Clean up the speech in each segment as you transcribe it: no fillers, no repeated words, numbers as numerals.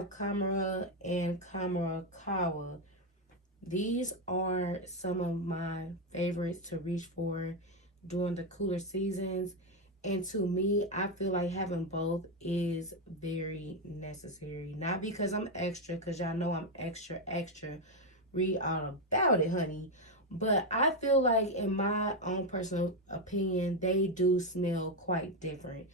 have Khamrah and Khamrah Qahwa. These are some of my favorites to reach for during the cooler seasons. And to me, I feel like having both is very necessary. Not because I'm extra, because y'all know I'm extra, extra. Read all about it, honey. But I feel like, in my own personal opinion, they do smell quite different.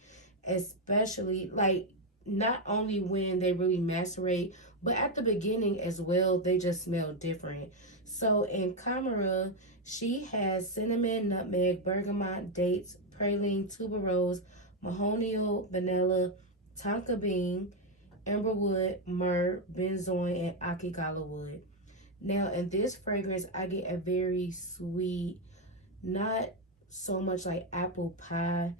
Especially, like, not only when they really macerate, but at the beginning as well, they just smell different. So in Camara, she has cinnamon, nutmeg, bergamot, dates, praline, tuberose, mahonial, vanilla, tonka bean, amberwood, myrrh, benzoin, and akigala wood. Now in this fragrance, I get a very sweet, not so much like apple pie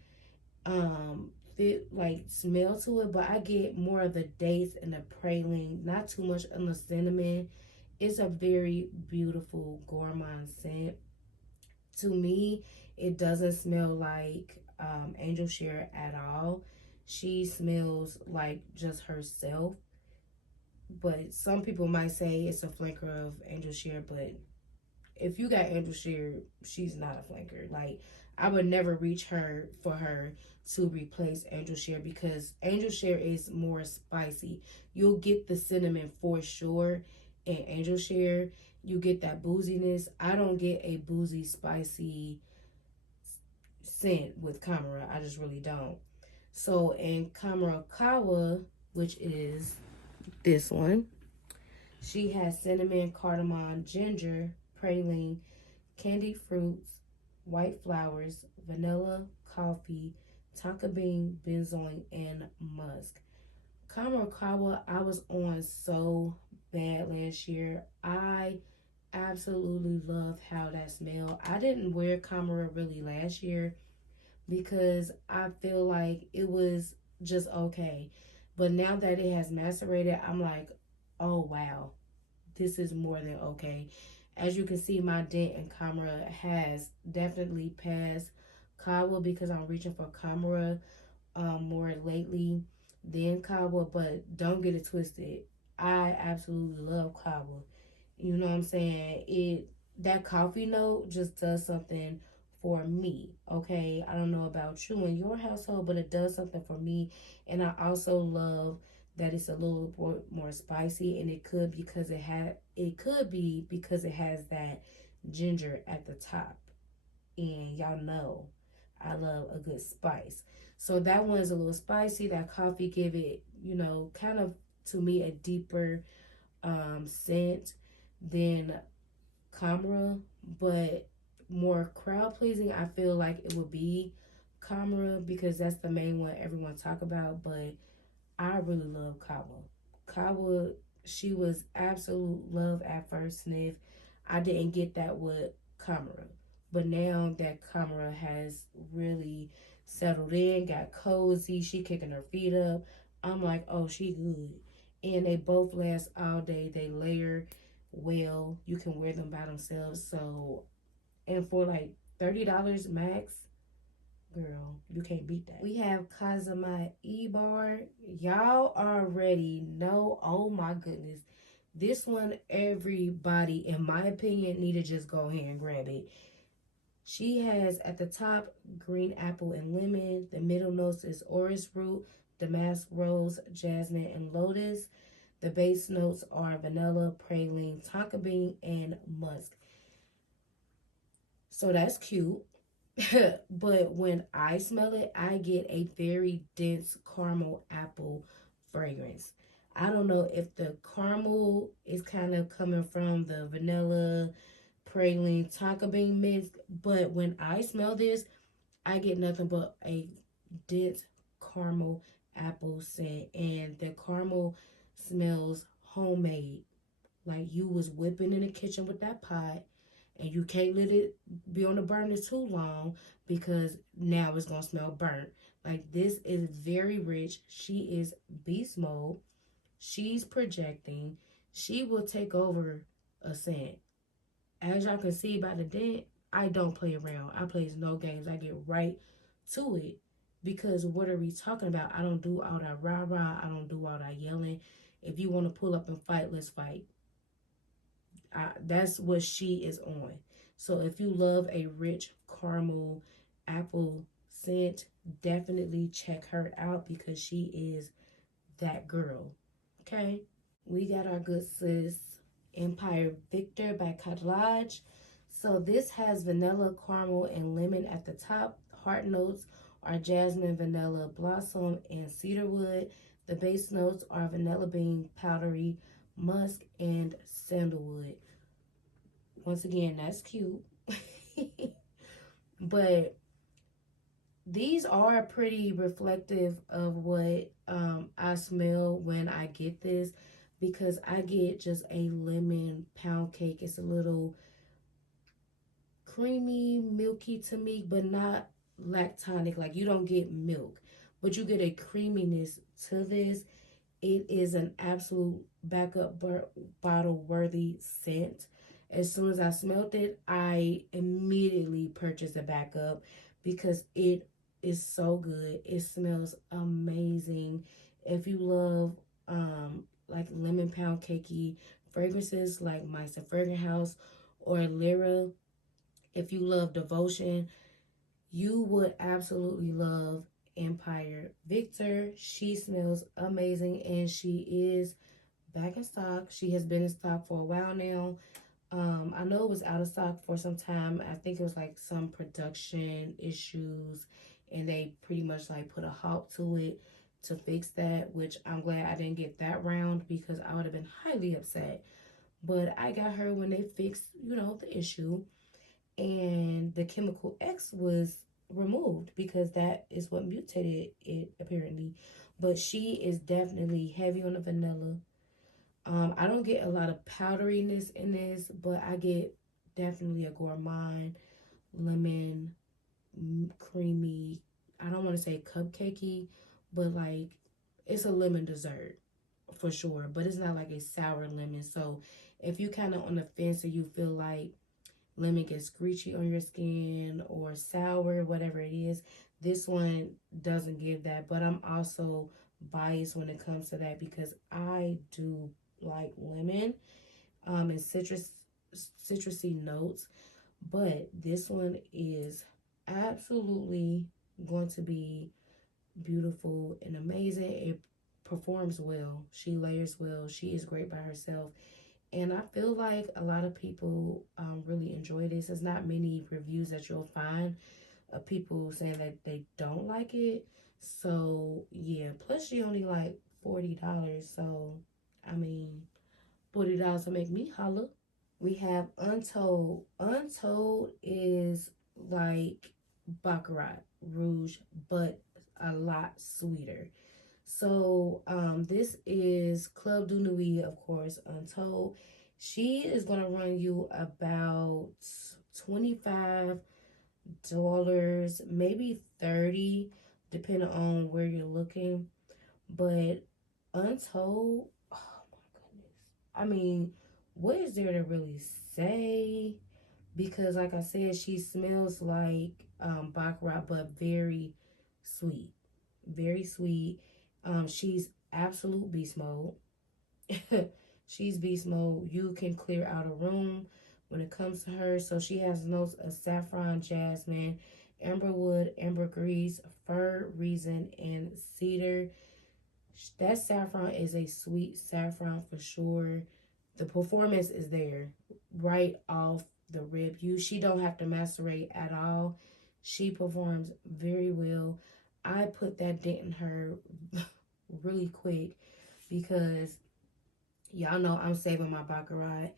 fit like smell to it, but I get more of the dates and the praline, not too much on the cinnamon. It's a very beautiful gourmand scent. To me, it doesn't smell like Angel Share at all. She smells like just herself. But some people might say it's a flanker of Angel Share, but if you got Angel Share, she's not a flanker. Like, I would never reach her for her to replace Angel Share, because Angel Share is more spicy. You'll get the cinnamon for sure in Angel Share. You get that booziness. I don't get a boozy, spicy scent with Camara. I just really don't. So in Khamrah Qahwa, which is this one, she has cinnamon, cardamom, ginger, praline, candied fruits, white flowers, vanilla, coffee, tonka bean, benzoin, and musk. Khamrah Qahwa, I was on so bad last year. I absolutely love how that smelled. I didn't wear Camara really last year because I feel like it was just okay. But now that it has macerated, I'm like, oh wow, this is more than okay. As you can see, my dent in Camera has definitely passed Kawa, because I'm reaching for Camera more lately than Kawa. But don't get it twisted. I absolutely love Kawa. You know what I'm saying? That coffee note just does something for me. Okay, I don't know about you and your household, but it does something for me. And I also love that it's a little more spicy, and it could be because it has that ginger at the top, and y'all know I love a good spice. So that one is a little spicy. That coffee give it, kind of, to me, a deeper scent than Camera, but more crowd pleasing. I feel like it would be Camera, because that's the main one everyone talk about. But I really love Kawa. Kawa, she was absolute love at first sniff. I didn't get that with Camera. But now that Camera has really settled in, got cozy, she kicking her feet up, I'm like, oh, she good. And they both last all day. They layer well. You can wear them by themselves. So, and for like $30 max, girl, you can't beat that. We have Kazama E-Bar. Y'all already know. Oh my goodness. This one, everybody, in my opinion, need to just go ahead and grab it. She has at the top green apple and lemon. The middle notes is orris root, damask rose, jasmine, and lotus. The base notes are vanilla, praline, tonka bean, and musk. So that's cute. But when I smell it, I get a very dense caramel apple fragrance. I don't know if the caramel is kind of coming from the vanilla, praline, tonka bean mix, but when I smell this, I get nothing but a dense caramel apple scent, and the caramel smells homemade. Like you was whipping in the kitchen with that pot, and you can't let it be on the burner too long, because now it's gonna smell burnt. Like, this is very rich. She is beast mode. She's projecting. She will take over a scent. As y'all can see by the dent, I don't play around. I play no games. I get right to it, because what are we talking about? I don't do all that rah rah. I don't do all that yelling. If you want to pull up and fight, let's fight. That's what she is on. So if you love a rich caramel apple scent, definitely check her out because she is that girl. Okay? We got our good sis Empire Victor by Collab. So this has vanilla, caramel, and lemon at the top. Heart notes are jasmine, vanilla, blossom, and cedarwood. The base notes are vanilla bean, powdery, musk, and sandalwood. Once again, that's cute. But these are pretty reflective of what I smell when I get this, because I get just a lemon pound cake. It's a little creamy, milky to me, but not lactonic. Like, you don't get milk, but you get a creaminess to this. It is an absolute backup bottle worthy scent. As soon as I smelled it, I immediately purchased a backup because it is so good. It smells amazing. If you love like lemon pound cakey fragrances like Meister Fragrance House or Lyra, if you love devotion, you would absolutely love Empire Victor. She smells amazing and she is back in stock. She has been in stock for a while now. I know it was out of stock for some time. I think it was like some production issues and they pretty much like put a halt to it to fix that, which I'm glad I didn't get that round because I would have been highly upset. But I got her when they fixed, the issue, and the chemical X was removed because that is what mutated it apparently. But she is definitely heavy on the vanilla. I don't get a lot of powderiness in this, but I get definitely a gourmand, lemon, creamy. I don't want to say cupcakey, but like it's a lemon dessert for sure. But it's not like a sour lemon. So if you kind of on the fence or you feel like lemon gets screechy on your skin or sour, whatever it is, this one doesn't give that. But I'm also biased when it comes to that because I do like lemon and citrusy notes. But this one is absolutely going to be beautiful and amazing. It performs well. She layers well. She is great by herself. And I feel like a lot of people really enjoy this. There's not many reviews that you'll find of people saying that they don't like it. So, yeah. Plus, she only like $40. So, I mean, $40 will make me holla. We have Untold. Untold is like Baccarat Rouge, but a lot sweeter. So this is Club du Nuit, of course, Untold. She is going to run you about $25, maybe 30, depending on where you're looking. But Untold, oh my goodness. I mean, what is there to really say? Because like I said, she smells like Baccarat, but very sweet. Very sweet. She's absolute beast mode. She's beast mode. You can clear out a room when it comes to her. So she has notes of saffron, jasmine, amberwood, ambergris, fir, resin, and cedar. That saffron is a sweet saffron for sure. The performance is there right off the rip. She don't have to macerate at all. She performs very well. I put that dent in her really quick because y'all know I'm saving my Baccarat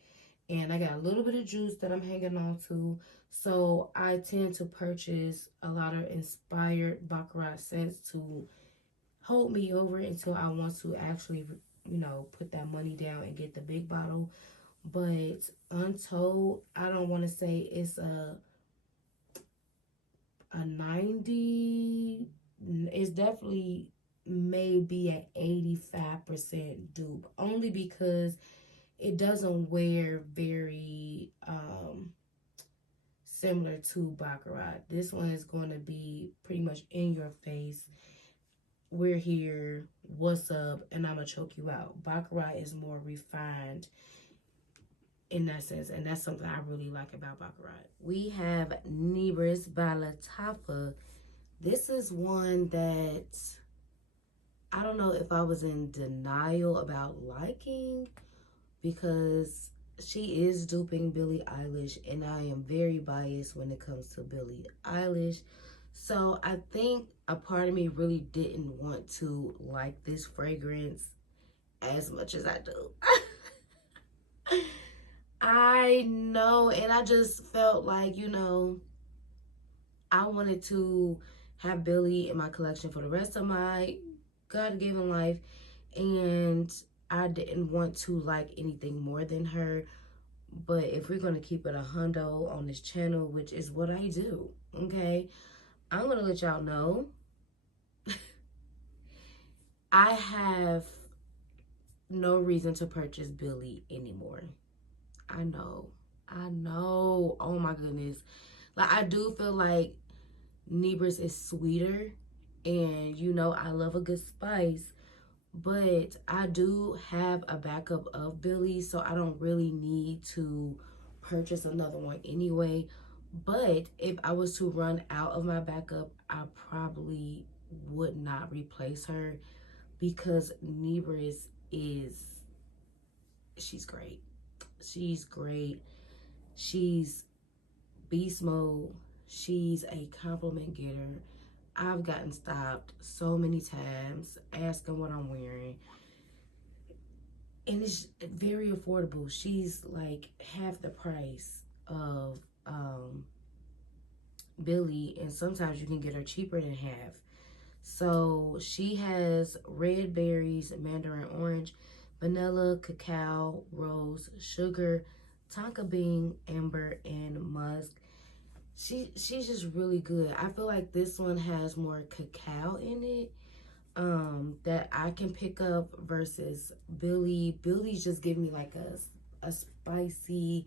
and I got a little bit of juice that I'm hanging on to. So I tend to purchase a lot of inspired Baccarat scents to hold me over until I want to actually, put that money down and get the big bottle. But Untold, I don't want to say it's a 90. It's definitely maybe an 85% dupe, only because it doesn't wear very similar to Baccarat. This one is going to be pretty much in your face. we're here, what's up, and I'ma choke you out. Baccarat is more refined in that sense, and that's something I really like about Baccarat. We have Nebras by Latafa. This is one that I don't know if I was in denial about liking, because she is duping Billie Eilish, and I am very biased when it comes to Billie Eilish. So I think a part of me really didn't want to like this fragrance as much as I do. I know, and I just felt like, I wanted to have Billie in my collection for the rest of my God given life, and I didn't want to like anything more than her. But if we're gonna keep it a hundo on this channel, which is what I do, okay, I'm gonna let y'all know I have no reason to purchase Billie anymore. I know. I know. Oh my goodness. Like, I do feel like Nebras is sweeter, and I love a good spice, but I do have a backup of Billie, so I don't really need to purchase another one anyway. But if I was to run out of my backup, I probably would not replace her, because Nebras is, she's great. She's great. She's beast mode. She's a compliment getter. I've gotten stopped so many times asking what I'm wearing, and it's very affordable. She's like half the price of Billie, and sometimes you can get her cheaper than half. So she has red berries, mandarin orange, vanilla, cacao, rose, sugar, tonka bean, amber, and musk. She's just really good. I feel like this one has more cacao in it, that I can pick up, versus Billie. Billie's just give me like a spicy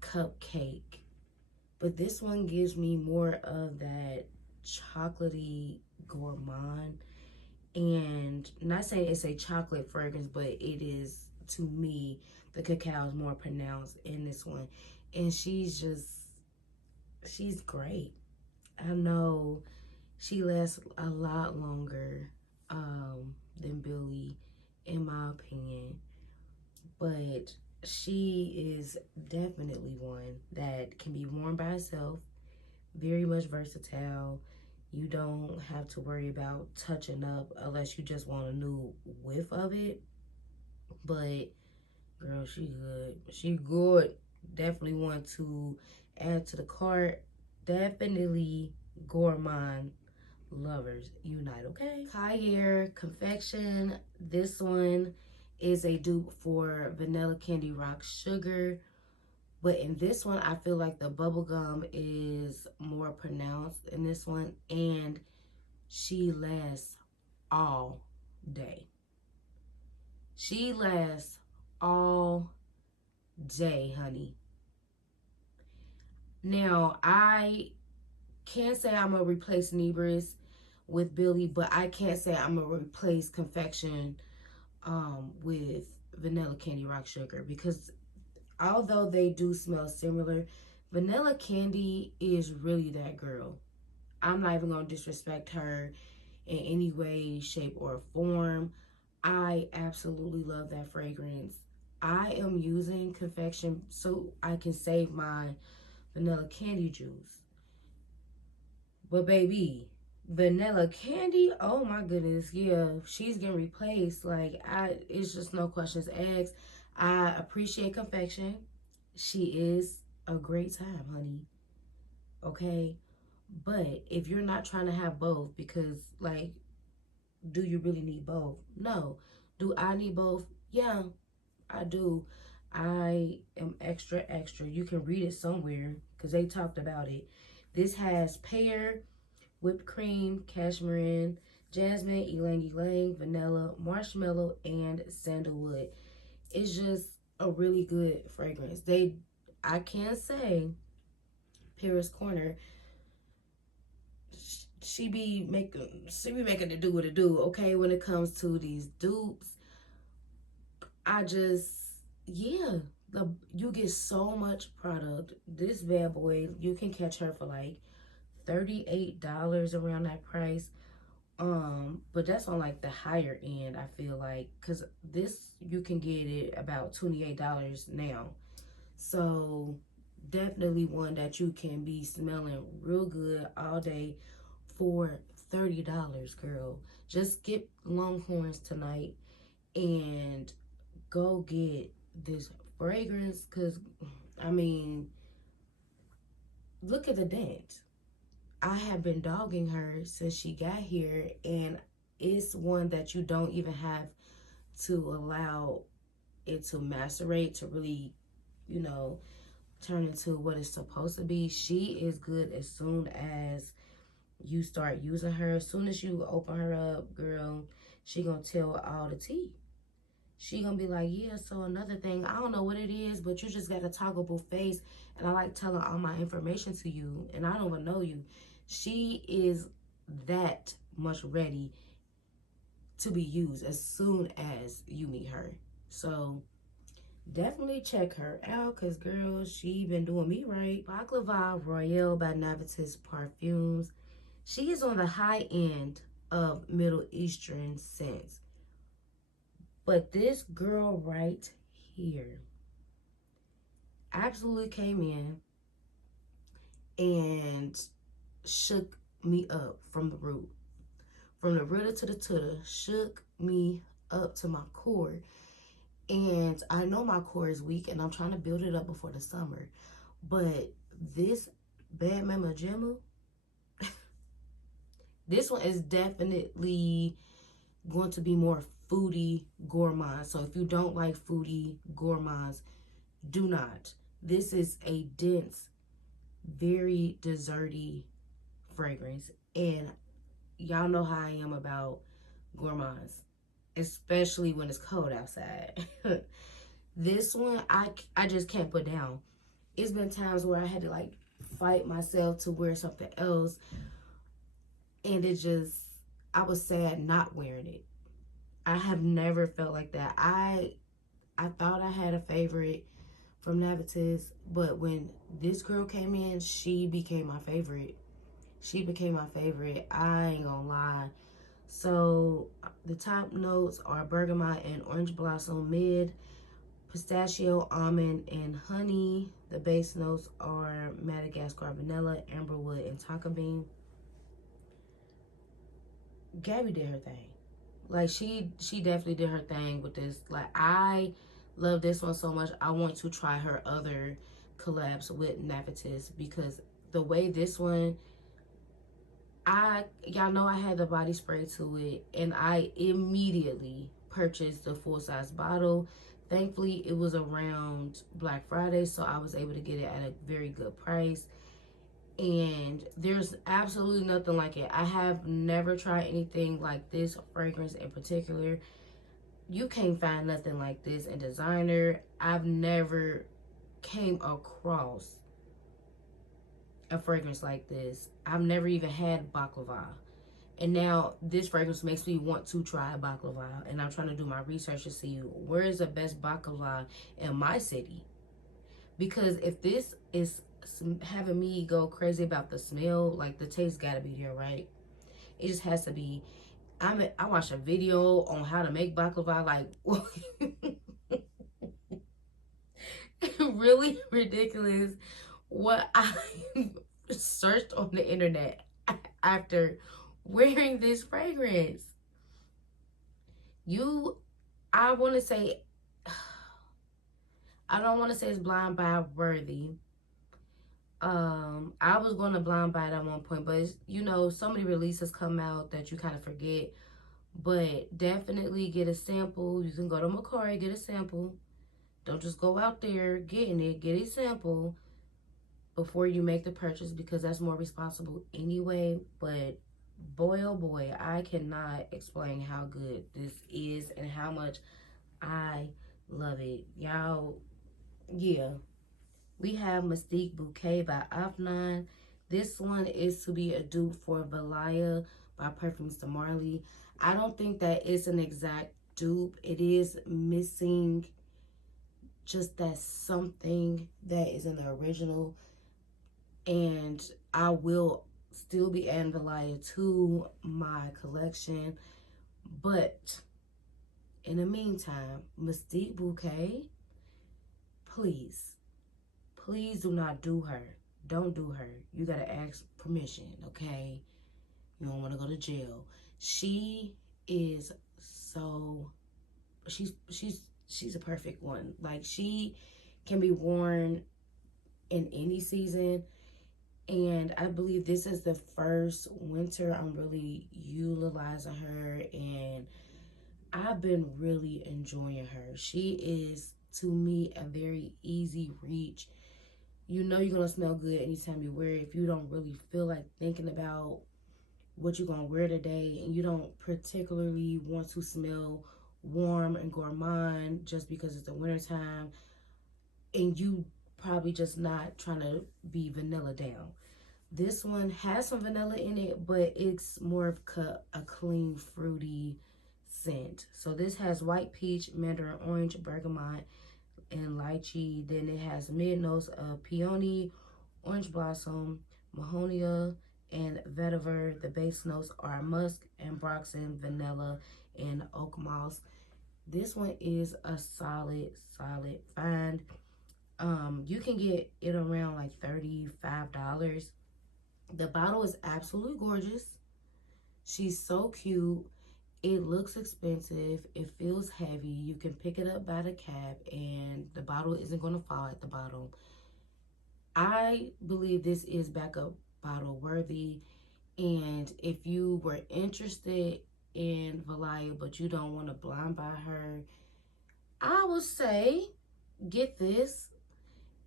cupcake. But this one gives me more of that chocolatey gourmand. And not saying it's a chocolate fragrance, but it is, to me, the cacao is more pronounced in this one. And she's great. I know she lasts a lot longer than Billie, in my opinion. But she is definitely one that can be worn by herself, very much versatile. You don't have to worry about touching up unless you just want a new whiff of it. But girl, she good. She good. Definitely want to add to the cart. Definitely gourmand lovers unite, okay? Kawa Confection. This one is a dupe for Vanilla Candy Rock Sugar. But in this one, I feel like the bubblegum is more pronounced in this one. And she lasts all day. She lasts all day, honey. Now, I can't say I'm going to replace Nebras with Billie, but I can't say I'm going to replace Confection with Vanilla Candy Rock Sugar, because although they do smell similar, Vanilla Candy is really that girl. I'm not even going to disrespect her in any way, shape, or form. I absolutely love that fragrance. I am using Confection so I can save my vanilla candy juice. But baby, vanilla candy, oh my goodness, yeah, she's getting replaced. Like, it's just no questions asked. I appreciate Confection. She is a great time, honey. Okay? But if you're not trying to have both, because, like, do you really need both? No. Do I need both? Yeah, I do. I am extra, extra. You can read it somewhere because they talked about it. This has pear, whipped cream, cashmere, jasmine, ylang ylang, vanilla, marshmallow, and sandalwood. It's just a really good fragrance. I can say Paris Corner, she be making it do what it do. Okay, when it comes to these dupes, I just, yeah, you get so much product. This bad boy, you can catch her for like $38 around that price. But that's on like the higher end, I feel like, because this you can get it about $28 now. So definitely one that you can be smelling real good all day for $30, girl. Just get Longhorns tonight and go get this fragrance, because I mean, look at the dent. I have been dogging her since she got here, and it's one that you don't even have to allow it to macerate to really, you know, turn into what it's supposed to be. She is good as soon as you start using her. As soon as you open her up, girl, she gonna tell all the tea. She gonna be like, yeah, so another thing, I don't know what it is, but you just got a toggleable face, and I like telling all my information to you, and I don't even know you. She is that much ready to be used as soon as you meet her. So definitely check her out, because girl, she been doing me right. Baklava Royale by Navitus Parfums. She is on the high end of Middle Eastern scents. But this girl right here absolutely came in and shook me up from the root. From the rooter to the tutor, shook me up to my core. And I know my core is weak, and I'm trying to build it up before the summer. But this Bad Mama Gemma, this one is definitely going to be more foodie gourmand. So if you don't like foodie gourmands, do not. This is a dense, very desserty fragrance. And y'all know how I am about gourmands, especially when it's cold outside. This one, I just can't put down. It's been times where I had to like fight myself to wear something else, and I was sad not wearing it. I have never felt like that. I thought I had a favorite from Navitus, but when this girl came in, she became my favorite. She became my favorite. I ain't gonna lie. So the top notes are bergamot and orange blossom, mid pistachio, almond, and honey. The base notes are Madagascar vanilla, amberwood, and tonka bean. Gabby did her thing. Like she definitely did her thing with this. Like I love this one so much. I want to try her other collabs with Navitus, because the way this one, y'all know I had the body spray to it, and I immediately purchased the full size bottle. Thankfully, it was around Black Friday, so I was able to get it at a very good price. And there's absolutely nothing like it. I have never tried anything like this fragrance in particular. You can't find nothing like this in designer. I've never came across a fragrance like this. I've never even had baklava. And now this fragrance makes me want to try baklava. And I'm trying to do my research to see where is the best baklava in my city. Because if this is having me go crazy about the smell, like the taste gotta be there, right? It just has to be. I watched a video on how to make baklava, like really ridiculous. What I searched on the internet after wearing this fragrance. I want to say, I don't want to say it's blind buy worthy. I was going to blind buy it at one point, but it's, so many releases come out that you kind of forget. But definitely get a sample. You can go to Macari, get a sample. Don't just go out there getting it. Get a sample before you make the purchase, because that's more responsible anyway. But boy, oh boy, I cannot explain how good this is and how much I love it. Y'all, yeah. We have Mystique Bouquet by Afnan. This one is to be a dupe for Valaya by Perfumista Marley. I don't think that it's an exact dupe. It is missing just that something that is in the original. And I will still be adding Valaya to my collection. But in the meantime, Mystique Bouquet, please, please do not do her. Don't do her. You gotta ask permission, okay? You don't want to go to jail. She is so she's a perfect one. Like, she can be worn in any season, and I believe this is the first winter I'm really utilizing her, and I've been really enjoying her. She is, to me, a very easy reach. You know you're gonna smell good anytime you wear it. If you don't really feel like thinking about what you're gonna wear today, and you don't particularly want to smell warm and gourmand just because it's the wintertime, and you probably just not trying to be vanilla down. This one has some vanilla in it, but it's more of a clean, fruity scent. So this has white peach, mandarin orange, bergamot, and lychee. Then it has mid notes of peony, orange blossom, mahonia, and vetiver. The base notes are musk, ambroxan, vanilla, and oak moss. This one is a solid find. You can get it around like $35. The bottle is absolutely gorgeous. She's so cute. It looks expensive. It feels heavy. You can pick it up by the cap, and the bottle isn't going to fall at the bottom. I believe this is backup bottle worthy. And if you were interested in Valaya, but you don't want to blind buy her, I would say get this,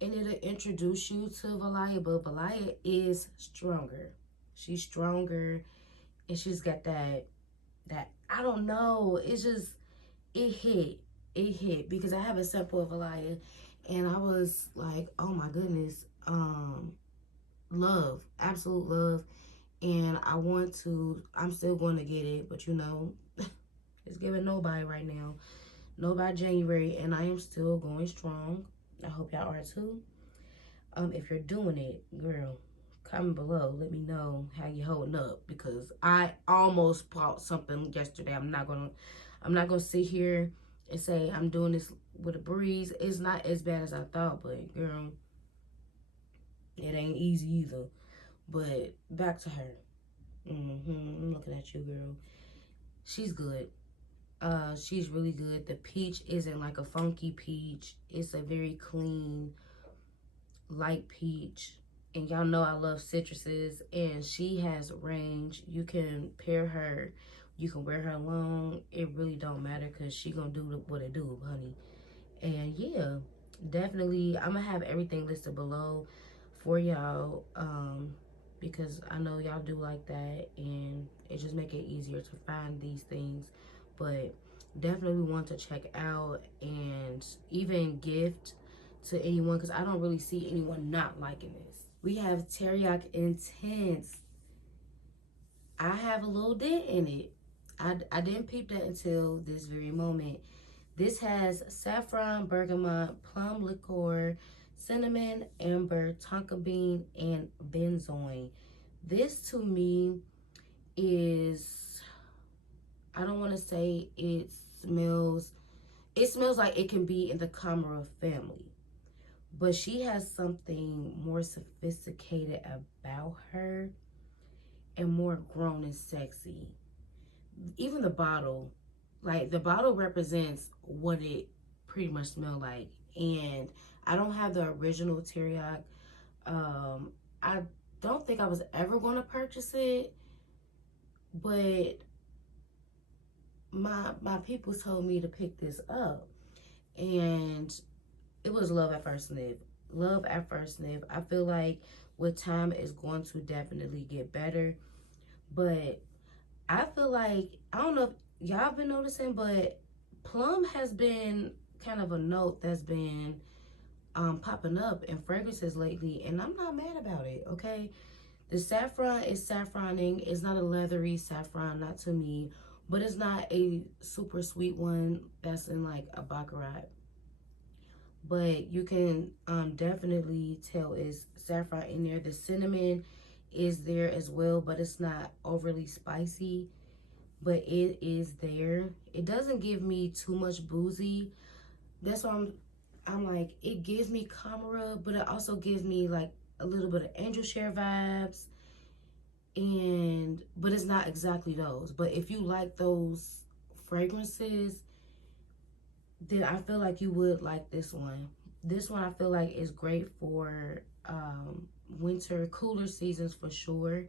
and it'll introduce you to Valaya. But Valaya is stronger. She's stronger, and she's got that I don't know. It's just, it hit because I have a sample of Valaya, and I was like, oh my goodness, love, absolute love. And I'm still going to get it, but you know, it's giving nobody right now. Nobody January, and I am still going strong. I hope y'all are too. If you're doing it, girl, comment below. Let me know how you holding up, because I almost bought something yesterday. I'm not gonna sit here and say I'm doing this with a breeze. It's not as bad as I thought, but girl, it ain't easy either. But back to her. I'm looking at you, girl. She's good. She's really good. The peach isn't like a funky peach. It's a very clean, light peach. And y'all know I love citruses, and she has range. You can pair her, you can wear her alone. It really don't matter, because she gonna do what it do, honey. And yeah, definitely I'm gonna have everything listed below for y'all, because I know y'all do like that, and it just make it easier to find these things. But definitely want to check out and even gift to anyone, because I don't really see anyone not liking this. We have Ter Intense. I have a little dent in it. I didn't peep that until this very moment. This has saffron, bergamot, plum liqueur, cinnamon, amber, tonka bean, and benzoin. This to me is, I don't want to say it smells like it can be in the Camara family. But she has something more sophisticated about her, and more grown and sexy. Even the bottle, like, the bottle represents what it pretty much smells like. And I don't have the original teriyaki. I don't think I was ever going to purchase it, but my people told me to pick this up, and it was love at first sniff. Love at first sniff. I feel like with time it's going to definitely get better, but I feel like, I don't know if y'all been noticing, but plum has been kind of a note that's been popping up in fragrances lately, and I'm not mad about it, okay? The saffron is saffroning. It's not a leathery saffron, not to me, but it's not a super sweet one that's in like a baccarat. But you can definitely tell it's saffron in there. The cinnamon is there as well, but it's not overly spicy, but it is there. It doesn't give me too much boozy. That's why I'm like, it gives me Camara, but it also gives me like a little bit of angel share vibes, and but it's not exactly those. But if you like those fragrances, then I feel like you would like this one. This one I feel like is great for winter, cooler seasons for sure.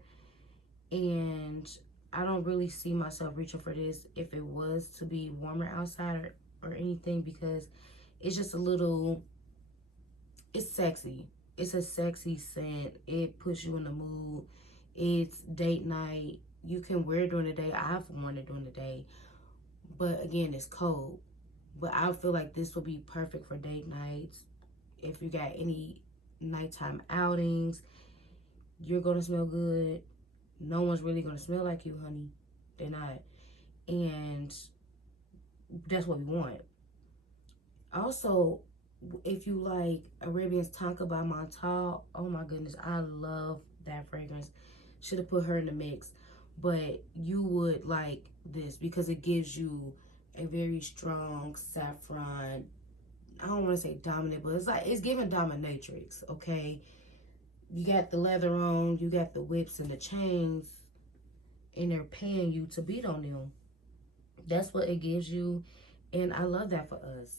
And I don't really see myself reaching for this if it was to be warmer outside or anything, because it's just a little, it's sexy. It's a sexy scent. It puts you in the mood. It's date night. You can wear it during the day. I've worn it during the day. But again, it's cold. But I feel like this would be perfect for date nights. If you got any nighttime outings, you're going to smell good. No one's really going to smell like you, honey. They're not. And that's what we want. Also, if you like Arabian's Tonka by Montal, oh my goodness, I love that fragrance. Should have put her in the mix. But you would like this because it gives you a very strong saffron. I don't want to say dominant, but it's like it's giving dominatrix, okay? You got the leather on, you got the whips and the chains, and they're paying you to beat on them. That's what it gives you, and I love that for us.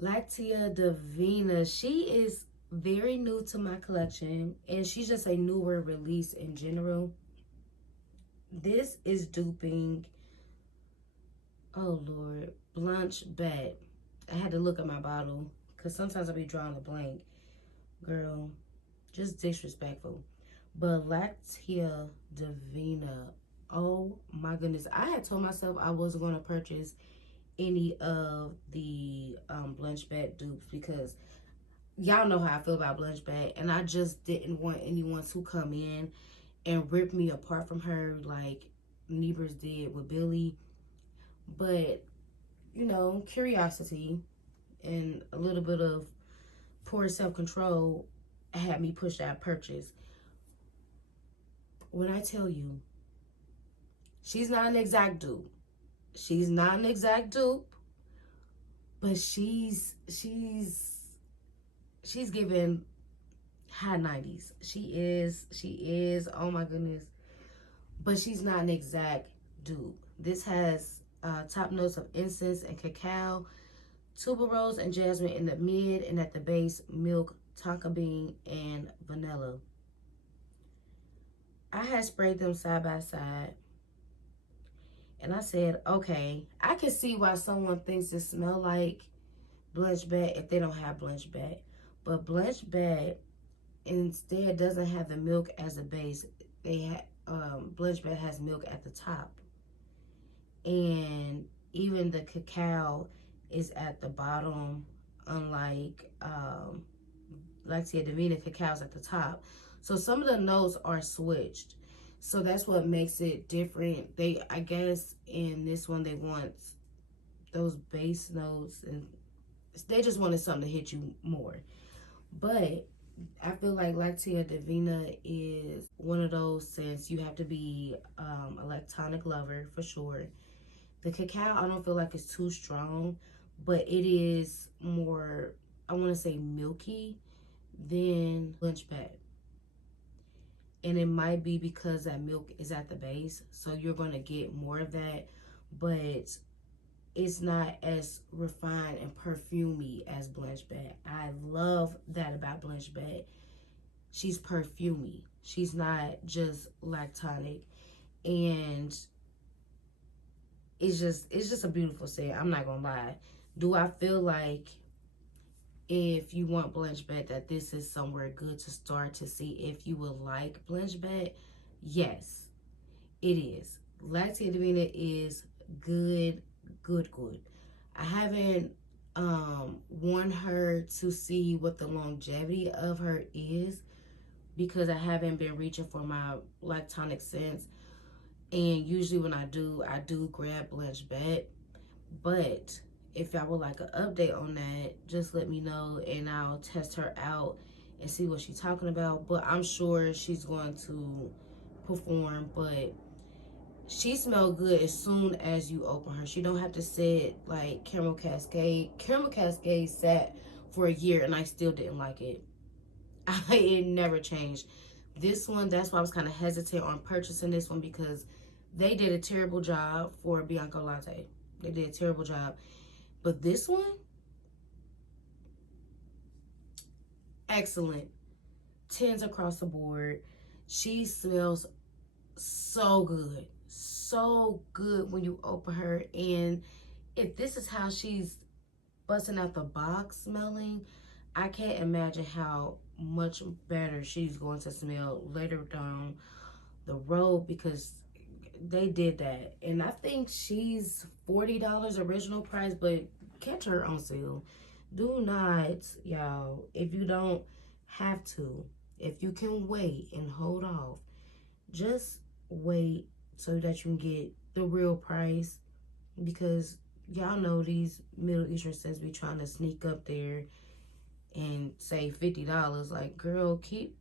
Lactia Divina, she is very new to my collection, and she's just a newer release in general. This is duping, oh Lord, Blanche Bet. I had to look at my bottle because sometimes I'll be drawing a blank. Girl, just disrespectful. But Lactia Divina, oh my goodness. I had told myself I wasn't going to purchase any of the Blanche Bet dupes because y'all know how I feel about Blanche Bet, and I just didn't want anyone to come in and rip me apart from her like Nebras did with Billy. But, you know, curiosity and a little bit of poor self-control had me push that purchase. When I tell you, she's not an exact dupe. She's not an exact dupe, but she's giving high 90s. She is, oh my goodness. But she's not an exact dupe. This has top notes of incense and cacao, tuberose and jasmine in the mid, and at the base, milk, tonka bean, and vanilla. I had sprayed them side by side, and I said, okay, I can see why someone thinks it smell like Blanche Bet if they don't have Blanche Bet. But Blanche Bet instead doesn't have the milk as a base. Blanche Bet has milk at the top, and even the cacao is at the bottom, unlike Lactia Divina, cacao's at the top. So some of the notes are switched. So that's what makes it different. They, I guess in this one, they want those base notes, and they just wanted something to hit you more. But I feel like Lactia Divina is one of those scents you have to be a lactonic lover for sure. The cacao, I don't feel like it's too strong, but it is more, I want to say milky than Blanche Bet. And it might be because that milk is at the base, so you're going to get more of that, but it's not as refined and perfumey as Blanche Bet. I love that about Blanche Bet. She's perfumey. She's not just lactonic, and it's just a beautiful scent. I'm not gonna lie. Do I feel like if you want Blanche Bet that this is somewhere good to start to see if you will like Blanche Bet? Yes, it is. Lactia Divina is good. I haven't worn her to see what the longevity of her is, because I haven't been reaching for my lactonic scents. And usually when I do grab Blanche Bet. But if y'all would like an update on that, just let me know and I'll test her out and see what she's talking about. But I'm sure she's going to perform. But she smelled good as soon as you open her. She don't have to sit like Caramel Cascade. Caramel Cascade sat for a year and I still didn't like it. It never changed. This one, that's why I was kind of hesitant on purchasing this one, because they did a terrible job for Bianco Latte. They did a terrible job. But this one, excellent. 10s across the board. She smells so good. So good when you open her. And if this is how she's busting out the box smelling, I can't imagine how much better she's going to smell later down the road, because they did that. And I think she's $40 original price, but catch her on sale. Do not, y'all, if you don't have to, if you can wait and hold off, just wait so that you can get the real price, because y'all know these Middle Eastern scents be trying to sneak up there and say $50. Like, girl, keep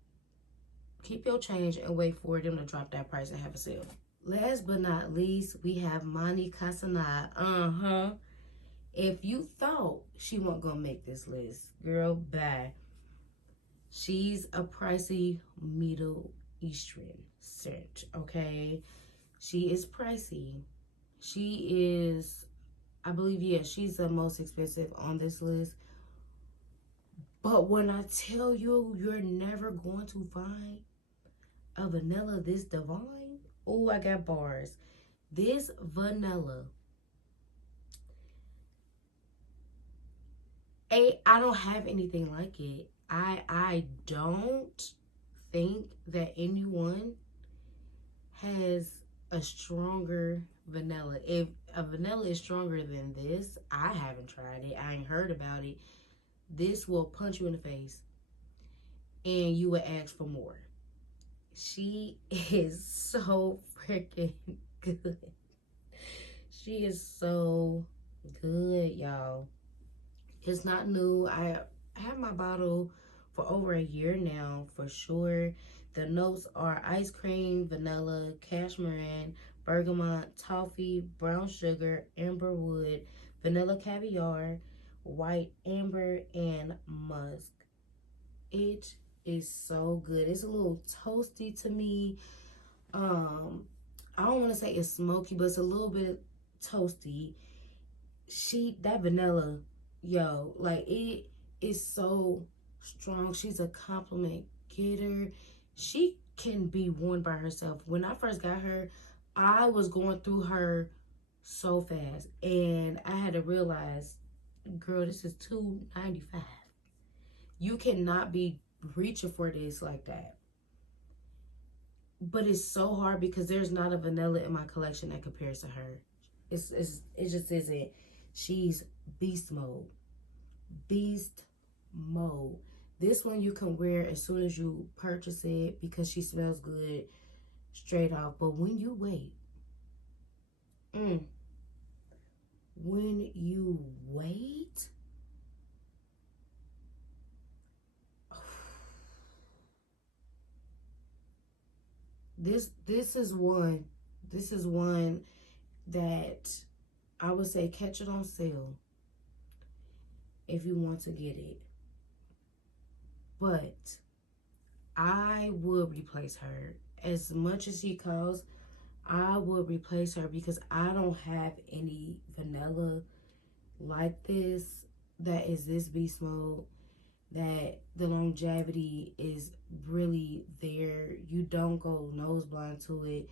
your change and wait for them to drop that price and have a sale. Last but not least, we have Mani Kasana. If you thought she wasn't gonna make this list, girl, bye. She's a pricey Middle Eastern scent, okay? She is pricey. She is, I believe, yeah, she's the most expensive on this list. But when I tell you, you're never going to find a vanilla this divine. Oh, I got bars. This vanilla, I don't have anything like it. I don't think that anyone has a stronger vanilla. If a vanilla is stronger than this, I haven't tried it. I ain't heard about it. This will punch you in the face and you will ask for more. She is so freaking good. She is so good, y'all. It's not new. I have my bottle for over a year now, for sure. The notes are ice cream, vanilla, cashmere, bergamot, toffee, brown sugar, amber wood, vanilla caviar, white amber, and musk. It is so good. It's a little toasty to me. I don't want to say it's smoky, but it's a little bit toasty. That vanilla, yo, like, it is so strong. She's a compliment getter. She can be worn by herself. When I first got her, I was going through her so fast, and I had to realize, girl, this is $2.95. You cannot be reaching for this like that. But it's so hard because there's not a vanilla in my collection that compares to her. It just isn't. She's beast mode. Beast mode. This one you can wear as soon as you purchase it because she smells good straight off. But when you wait, when you wait, this is one. This is one that I would say catch it on sale if you want to get it. But I would replace her. As much as she costs, I would replace her because I don't have any vanilla like this that is this beast mode, that the longevity is really there. You don't go nose blind to it.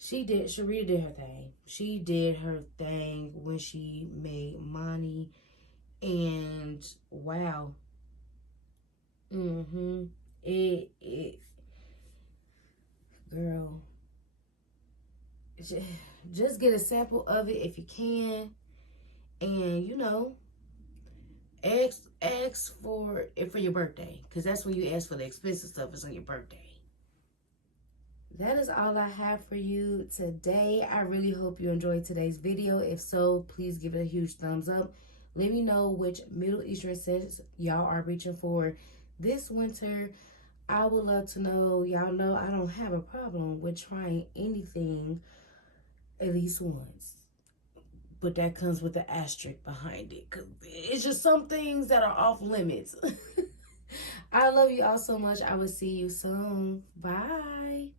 Sharita did her thing. She did her thing when she made Mani, and wow. It girl, just get a sample of it if you can, and Ask for it for your birthday, because that's when you ask for the expensive stuff, is on your birthday. That is all I have for you today. I really hope you enjoyed today's video. If so, please give it a huge thumbs up. Let me know which Middle Eastern scents y'all are reaching for this winter. I would love to know. Y'all know I don't have a problem with trying anything at least once. But that comes with the asterisk behind it, because it's just some things that are off limits. I love you all so much. I will see you soon. Bye.